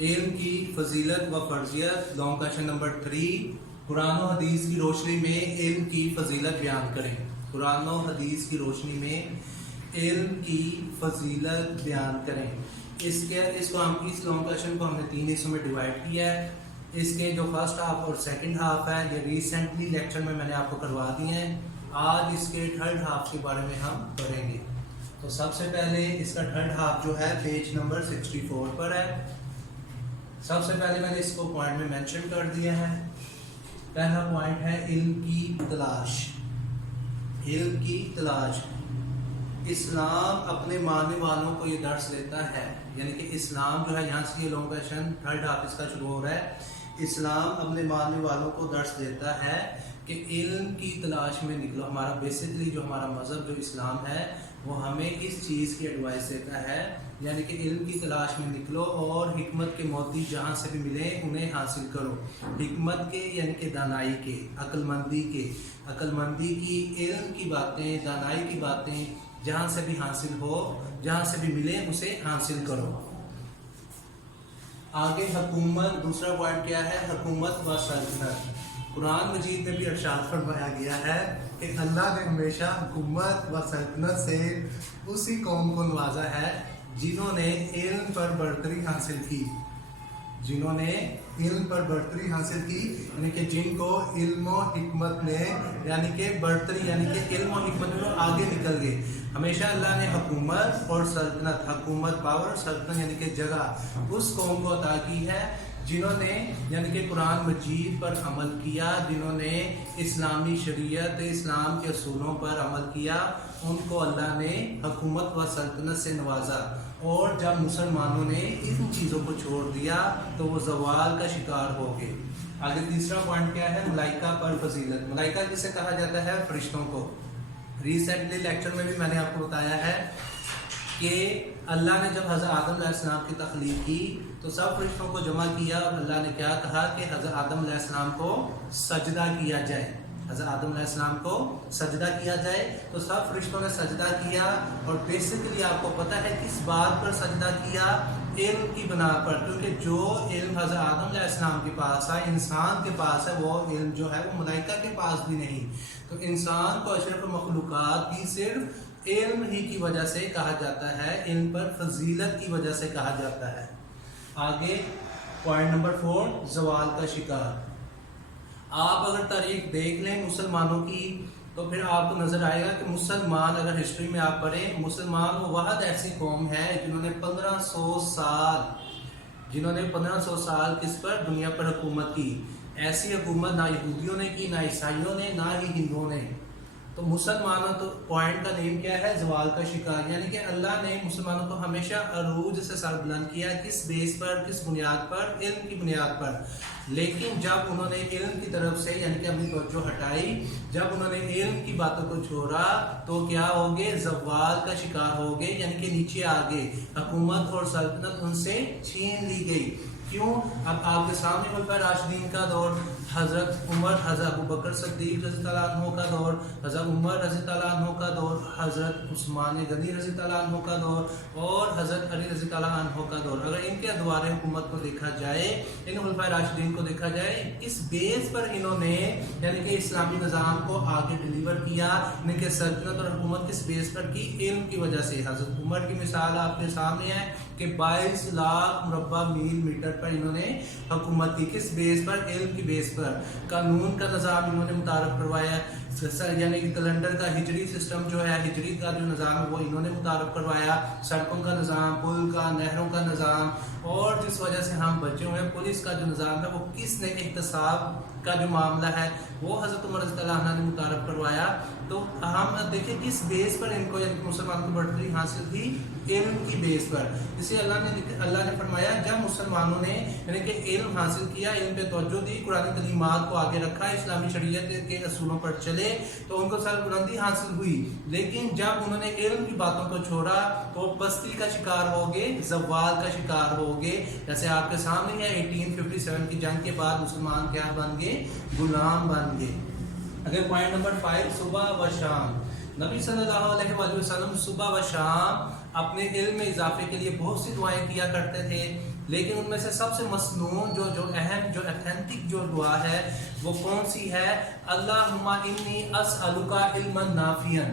علم کی فضیلت و فرضیت لانگ کویشچن نمبر 3 قرآن و حدیث کی روشنی میں علم کی فضیلت بیان کریں. قرآن و حدیث کی روشنی میں علم کی فضیلت بیان کریں. اس لانگ کویشچن کو ہم نے 3 حصوں میں ڈیوائڈ کیا ہے. اس کے جو فرسٹ ہاف اور سیکنڈ ہاف ہے یہ ریسنٹلی لیکچر میں نے آپ کو کروا دیے ہیں. آج اس کے تھرڈ ہاف کے بارے میں ہم پڑھیں گے. تو سب سے پہلے اس کا تھرڈ ہاف جو ہے پیج نمبر 64 پر ہے. سب سے پہلے میں نے اس کو پوائنٹ میں مینشن کر دیا ہے. پہلا پوائنٹ ہے علم کی تلاش. علم کی تلاش. اسلام اپنے ماننے والوں کو یہ درس دیتا ہے، یعنی کہ اسلام جو ہے یہاں سے یہ لانگ کویشچن تھرڈ ہاف اس کا شروع ہو رہا ہے. اسلام اپنے ماننے والوں کو درس دیتا ہے کہ علم کی تلاش میں نکلو. ہمارا بیسکلی جو ہمارا مذہب جو اسلام ہے وہ ہمیں اس چیز کی ایڈوائس دیتا ہے، یعنی کہ علم کی تلاش میں نکلو اور حکمت کے موتی جہاں سے بھی ملیں انہیں حاصل کرو. حکمت کے یعنی کہ دانائی کے، عقل مندی کی، علم کی باتیں، دانائی کی باتیں جہاں سے بھی حاصل ہو، جہاں سے بھی ملے اسے حاصل کرو. آگے حکومت. دوسرا پوائنٹ کیا ہے؟ حکومت و سلطنت. قرآن مجید میں بھی ارشاد فرمایا گیا ہے کہ اللہ نے ہمیشہ حکومت و سلطنت سے اسی قوم کو نوازا ہے جنہوں نے علم پر برتری حاصل کی. جنہوں نے علم پر برتری حاصل کی، یعنی کہ جن کو علم و حکمت نے یعنی کہ برتری یعنی کہ علم و حکمت میں آگے نکل گئے. ہمیشہ اللہ نے حکومت اور سلطنت، حکومت پاور، سلطنت یعنی کہ جگہ اس قوم کو عطا کی ہے جنہوں نے یعنی کہ قرآن مجید پر عمل کیا، جنہوں نے اسلامی شریعت، اسلام کے اصولوں پر عمل کیا. ان کو اللہ نے حکومت و سلطنت سے نوازا. اور جب مسلمانوں نے ان چیزوں کو چھوڑ دیا تو وہ زوال کا شکار ہو گئے. آگے تیسرا پوائنٹ کیا ہے؟ ملائکہ پر فضیلت. ملائکہ کسے کہا جاتا ہے؟ فرشتوں کو. ریسنٹلی لیکچر میں بھی میں نے آپ کو بتایا ہے کہ اللہ نے جب حضرت آدم علیہ السلام کی تخلیق کی تو سب فرشتوں کو جمع کیا اور اللہ نے کیا کہا کہ حضرت آدم علیہ السلام کو سجدہ کیا جائے. حضرت آدم علیہ السلام کو سجدہ کیا جائے تو سب فرشتوں نے سجدہ کیا. اور بیسکلی آپ کو پتہ ہے کس بات پر سجدہ کیا؟ علم کی بنا پر. کیونکہ جو علم حضرت آدم علیہ السلام کے پاس ہے، انسان کے پاس ہے، وہ علم جو ہے وہ ملائکہ کے پاس بھی نہیں. تو انسان کو اشرف مخلوقات بھی صرف علم ہی کی وجہ سے کہا جاتا ہے، علم پر فضیلت کی وجہ سے کہا جاتا ہے. آگے پوائنٹ نمبر 4 زوال کا شکار. آپ اگر تاریخ دیکھ لیں مسلمانوں کی تو پھر آپ کو نظر آئے گا کہ مسلمان اگر ہسٹری میں آپ پڑھیں، مسلمان وہ واحد ایسی قوم ہے جنہوں نے 1500 سال کس پر؟ دنیا پر حکومت کی. ایسی حکومت نہ یہودیوں نے کی، نہ عیسائیوں نے، نہ ہی ہندوؤں نے. تو مسلمانوں تو پوائنٹ کا نیم کیا ہے؟ زوال کا شکار. یعنی کہ اللہ نے مسلمانوں کو ہمیشہ عروج سے سر بلند کیا. کس بیس پر؟ کس بنیاد پر؟ علم کی بنیاد پر. لیکن جب انہوں نے علم کی طرف سے یعنی کہ اپنی توجہ ہٹائی، جب انہوں نے علم کی باتوں کو چھوڑا تو کیا ہو گئے؟ زوال کا شکار ہو گئے، یعنی کہ نیچے آ گئے. حکومت اور سلطنت ان سے چھین لی گئی. کیوں؟ اب آپ کے سامنے خلفائے راشدین کا دور، حضرت عمر، حضرت ابو بکر صدیق رضی اللہ عنہ کا دور، حضرت عمر رضی اللہ عنہ کا دور، حضرت عثمان غنی رضی اللہ عنہ کا دور اور حضرت علی رضی اللہ عنہ کا دور. اگر ان کے ادوار حکومت کو دیکھا جائے، ان خلفائے راشدین کو دیکھا جائے، کس بیس پر انہوں نے یعنی کہ اسلامی نظام کو آگے ڈیلیور کیا، ان کے سلطنت اور حکومت کس بیس پر کی؟ علم کی وجہ سے. حضرت عمر کی مثال آپ کے سامنے ہے کہ 22 لاکھ مربع میٹر پر انہوں نے حکومت کی. کس بیس پر؟ علم کی بیس پر. قانون کا نظام انہوں نے متعارف کروایا، یعنی کہ کیلنڈر کا ہجری سسٹم جو ہے، ہجری کا جو نظام ہے وہ انہوں نے متعارف کروایا. سڑکوں کا نظام، پل کا، نہروں کا نظام، اور جس وجہ سے ہم بچے ہوئے ہیں پولیس کا جو نظام ہے وہ کس نے احتساب کا جو معاملہ ہے وہ حضرت عمر رضی اللہ عنہ نے متعارف کروایا. تو ہم دیکھیں کس بیس پر ان کو یعنی مسلمان کو برتری حاصل تھی؟ علم کی بیس پر. اسے اللہ نے فرمایا جب مسلمانوں نے یعنی کہ علم حاصل کیا، علم پہ توجہ دی، قرآن تعلیمات کو آگے رکھا، اسلامی شریعت کے اصولوں پر چلے تو ان کو سربلندی حاصل ہوئی. لیکن جب انہوں نے علم کی باتوں کو چھوڑا تو پستی کا شکار ہو گئے، زوال کا شکار ہو گئے. جیسے آپ کے سامنے ہے 1857 کی جنگ کے بعد مسلمان کیا بن گئے؟ غلام بن گئے. اگر پوائنٹ نمبر 5 صبح و شام. نبی صلی اللہ علیہ وسلم صبح و شام اپنے علم میں اضافے کے لیے بہت سی دعائیں کیا کرتے تھے. لیکن ان میں سے سب سے مصنون جو اہم جو ایتھینٹک جو دعا ہے وہ کون سی ہے؟ اللہم انی اسألک علما نافعا،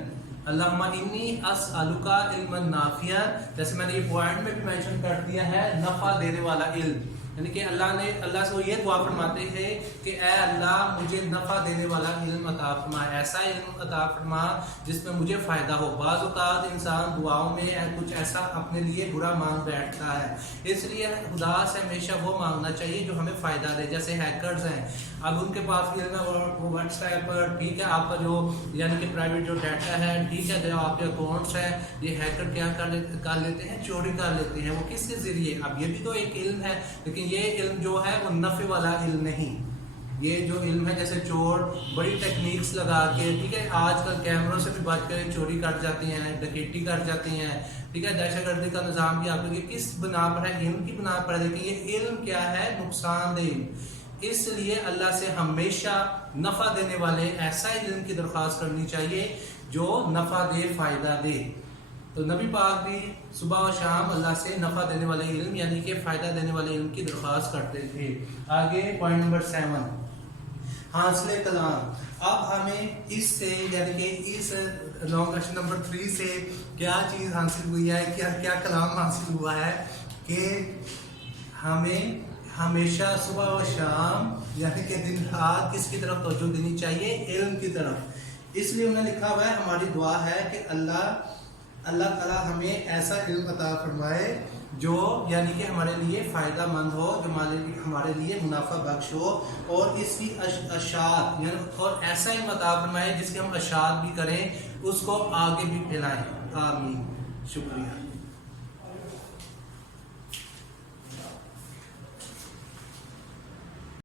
اللہم انی اسألک علما نافعا، جیسے میں نے یہ پوائنٹ میں بھی مینشن کر دیا ہے، نفع دینے والا علم، یعنی کہ اللہ سے وہ یہ دعا فرماتے ہیں کہ اے اللہ مجھے نفع دینے والا علم عطا فرما، ایسا علم عطا فرما جس میں مجھے فائدہ ہو۔ بعض اوقات انسان دعاؤں میں کچھ ایسا اپنے لیے برا مانگ بیٹھتا ہے، اس لیے خدا سے ہمیشہ وہ مانگنا چاہیے جو ہمیں فائدہ دے۔ جیسے ہیکرز ہیں، اب ان کے پاس علم ہے، وہ واٹس ایپ پر ٹھیک ہے آپ کا جو یعنی کہ پرائیویٹ جو ڈیٹا ہے ٹھیک ہے، جو آپ کے اکاؤنٹس ہیں، یہ ہیکر کیا کر لیتے ہیں، چوری کر لیتے ہیں۔ وہ کس کے ذریعے؟ اب یہ بھی تو ایک علم ہے، لیکن یہ علم جو ہے وہ نفع والا علم نہیں۔ یہ جو علم ہے جیسے چور بڑی ٹیکنیکس لگا کے ٹھیک ہے، آج کل کیمروں سے بھی بچ کر چوری کر جاتی ہیں، ڈکیٹی کر جاتی ہیں ٹھیک ہے، دہشت گردی کا نظام بھی آپ کو کس بنا پر ہے؟ علم کی بنا پر ہے، لیکن یہ علم کیا ہے؟ نقصان دہ علم۔ اس لیے اللہ سے ہمیشہ نفع دینے والے ایسا علم کی درخواست کرنی چاہیے جو نفع دے، فائدہ دے۔ تو نبی پاک بھی صبح و شام اللہ سے نفع دینے والے علم یعنی کہ فائدہ دینے والے علم کی درخواست کرتے تھے۔ آگے پوائنٹ نمبر 7، حاصل کلام۔ اب ہمیں اس سے یعنی کہ اس لانگ کویشچن نمبر 3 سے کیا چیز حاصل ہوئی ہے، کیا کلام حاصل ہوا ہے کہ ہمیں ہمیشہ صبح و شام یعنی کہ دن رات کس کی طرف توجہ دینی چاہیے؟ علم کی طرف۔ اس لیے انہوں نے لکھا ہوا ہے ہماری دعا ہے کہ اللہ تعالیٰ ہمیں ایسا علم عطا فرمائے جو یعنی کہ ہمارے لیے فائدہ مند ہو، جو ہمارے لیے منافع بخش ہو، اور اس کی اشاعت یعنی اور ایسا علم عطا فرمائے جس کی ہم اشاعت بھی کریں، اس کو آگے بھی پھیلائیں۔ آمین۔ شکریہ۔